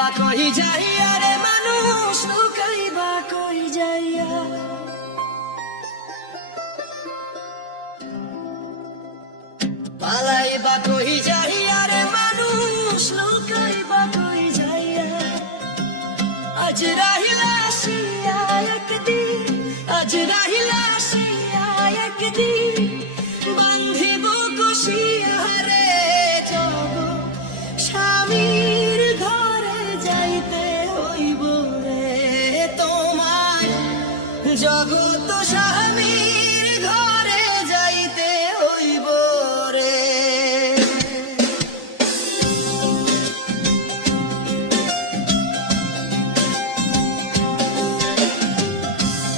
বা কই যাইয়া রে মানুষ লুকাইবা কই যাইয়া পালাইবা কই যাইয়া রে মানুষ লুকাইবা কই যাইয়া আজ রাহিলা আসিয়া একদিন আজ রাহিলা আসিয়া একদিন বান্ধিব কষিয়া রে যাব স্বামীর ঘরে যাইতে হইব রে তোমার জগত স্বামীর ঘরে যাইতে হইব রে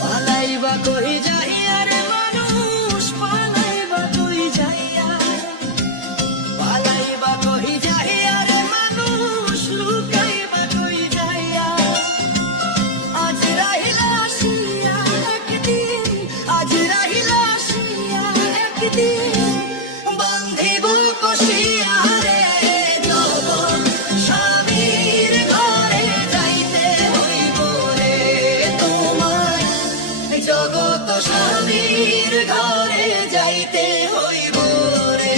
পালাইবা কই যাইয়া রে মানুষ পালাইবা কই যাইয়া পালাইবা কই যাইয়া রে মানুষ লুকাইবা কই যাইয়া আজ রাহিলা আসিয়া একদিন আজ রাহিলা আসিয়া একদিন বান্ধিব কষিয়া রে যাব স্বামীর ঘরে যাইতে হইব রে তোমার জগত স্বামীর ঘরে যাইতে হইব রে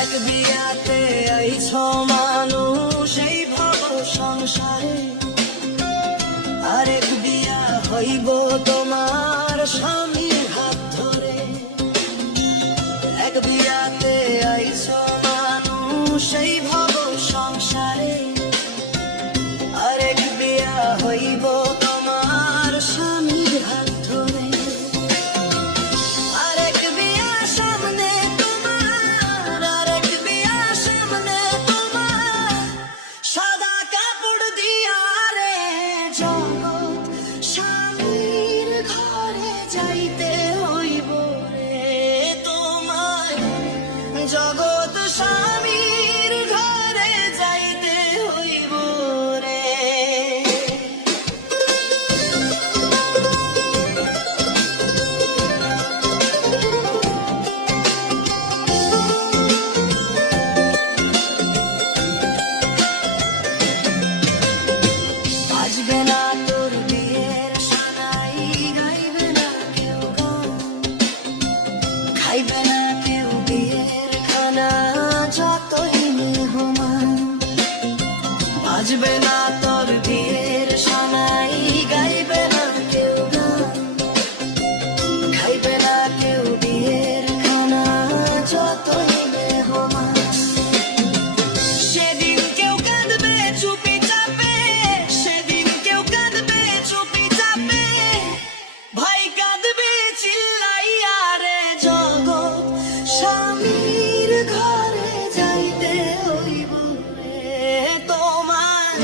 এক বিয়াতে আইছ মানুষ এই ভব সংসারে আরেক বিয়া হইব তোমার স্বামীর হাত ধরে এক বিয়াতে আইছ মানুষ এই ভব সংসারে আরেক বিয়া হইব তোমার স্বামীর হাত ধরে আরেক বিয়া সামনে তোমার আরেক বিয়া সামনে তোমার সাদা কাপড় দিয়া রে জগৎ স্বামীর ঘরে যাইতে হইব রে তোমার জগৎ স্বামীর ঘরে যাইতে হইব রে বাজবে না তোর বিয়ের সানাই গাইবে না কেউ গান খাইবে না কেউ বিয়ের খানা যতই মেহমান বাজবে না তোর বিয়ের সানাই গাইবে না কেউ গান খাইবে না কেউ বিয়ের খানা যতই মেহমান সেদিন কেউ কাঁদবে চুপি চাপে সেদিন কেউ কাঁদবে চুপি চাপে ভাই কাঁদবে চিল্লাইয়া রে জগৎ স্বামীর ঘরে যাইতে হইব রে তোমার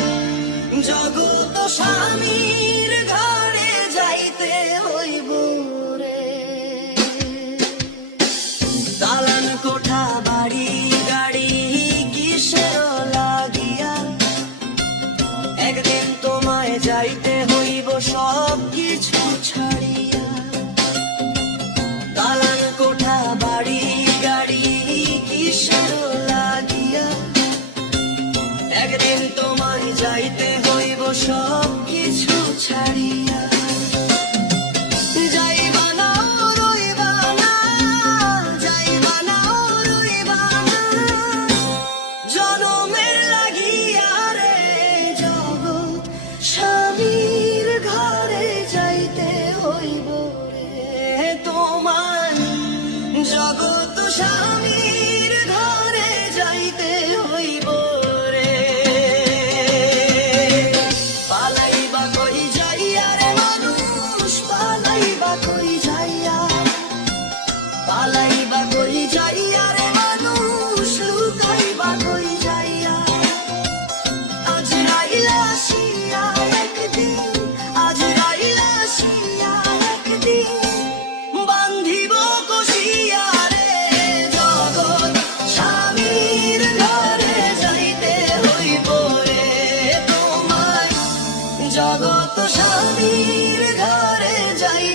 জগত স্বামীর ঘরে যাই